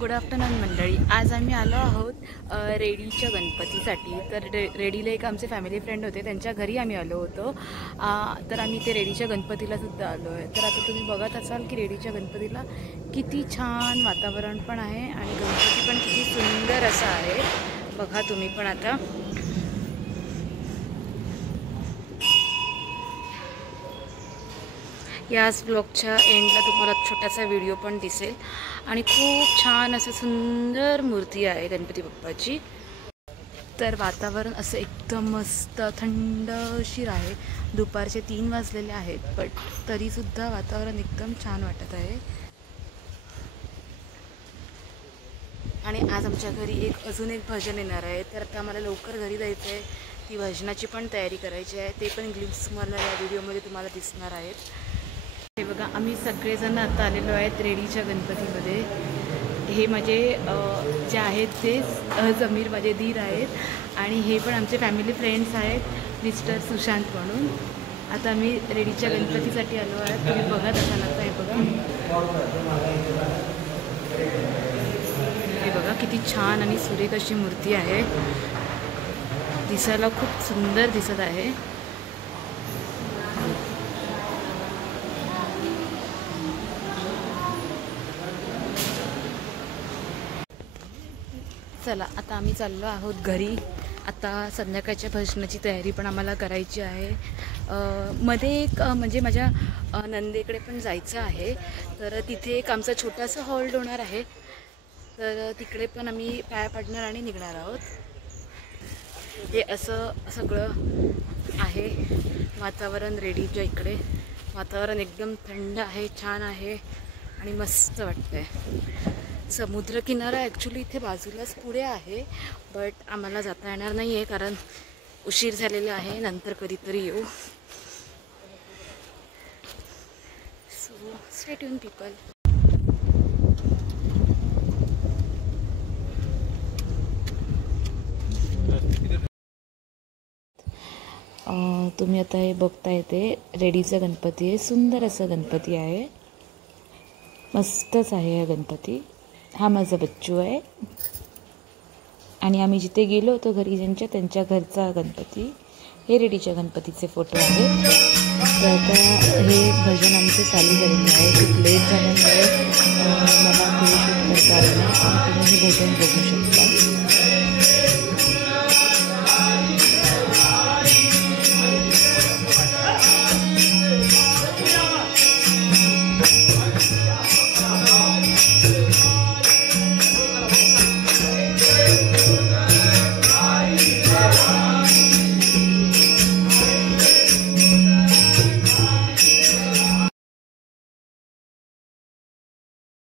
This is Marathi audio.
गुड आफ्टरनून मंडळी. आज आम्ही आलो आहोत रेडीच्या गणपतीसाठी. तर रेडीला एक आमचे फॅमिली फ्रेंड होते, त्यांच्या घरी आम्ही आलो होतो. तर आम्ही ते रेडीच्या गणपतीला सुद्धा आलो आहे. तर आता तुम्ही बघत असाल की रेडीच्या गणपतीला किती छान वातावरण पण आहे आणि गणपती पण किती सुंदर असा आहे. बघा तुम्ही पण आता. याच ब्लॉगच्या एंडला तुम्हाला छोटासा व्हिडिओ पण दिसेल आणि खूप छान असं सुंदर मूर्ती आहे गणपती बाप्पाची. तर वातावरण असं एकदम मस्त थंडशीर आहे. दुपारचे 3 वाजलेले आहेत, पण तरीसुद्धा वातावरण एकदम छान वाटत आहे. आणि आज आमच्या घरी अजून एक भजन येणार आहे, तर आता आम्हाला लवकर घरी जायचं आहे. ती भजनाची पण तयारी करायची आहे. ते पण ग्लिम्स मला या व्हिडिओमध्ये तुम्हाला दिसणार आहेत. हे बघा, आम्ही सगळेजण आता आलेलो आहेत रेडीच्या गणपतीमध्ये. हे माझे जे आहेत ते जमीर माझे दीर आहेत आणि हे पण आमचे फॅमिली फ्रेंड्स आहेत, मिस्टर सुशांत म्हणून. आता आम्ही रेडीच्या गणपतीसाठी आलो आहे. तुम्ही बघत असाल आता. हे बघा किती छान आणि सुरेख अशी मूर्ती आहे. दिसायला खूप सुंदर दिसत आहे. चला, आता आम्ही चाललो आहोत घरी. आता संध्याकाळच्या भजनाची तयारी पण आम्हाला करायची आहे. मध्ये एक म्हणजे माझ्या नंदेकडे पण जायचं आहे, तर तिथे एक आमचा छोटासा हॉल्ट होणार आहे. तर तिकडे पण आम्ही पाया पडणार आणि निघणार आहोत. हे असं सगळं आहे वातावरण. रेडीच्या इकडे वातावरण एकदम थंड आहे, छान आहे आणि मस्त वाटतंय. समुद्रकिनारा ॲक्च्युली इथे बाजूलाच पुढे आहे, बट आम्हाला जाता येणार नाही आहे कारण उशीर झालेला आहे. नंतर कधीतरी येऊ. So stay tune people. तुम्ही आता हे बघताय ते रेडीचा गणपती आहे. सुंदर असं गणपती आहे, मस्तच आहे हा गणपती. हा माझा बच्चू आहे आणि आम्ही जिथे गेलो होतो घरी त्यांच्या घरचा गणपती. हे रेडीच्या गणपतीचे फोटो आहेत. तर आता हे भजन आमचं चालू झालेलं आहे. खूप लेट झाल्यामुळे मला थोडी शूट करता आली नाही, पण तुम्ही हे भजन बघू शकता.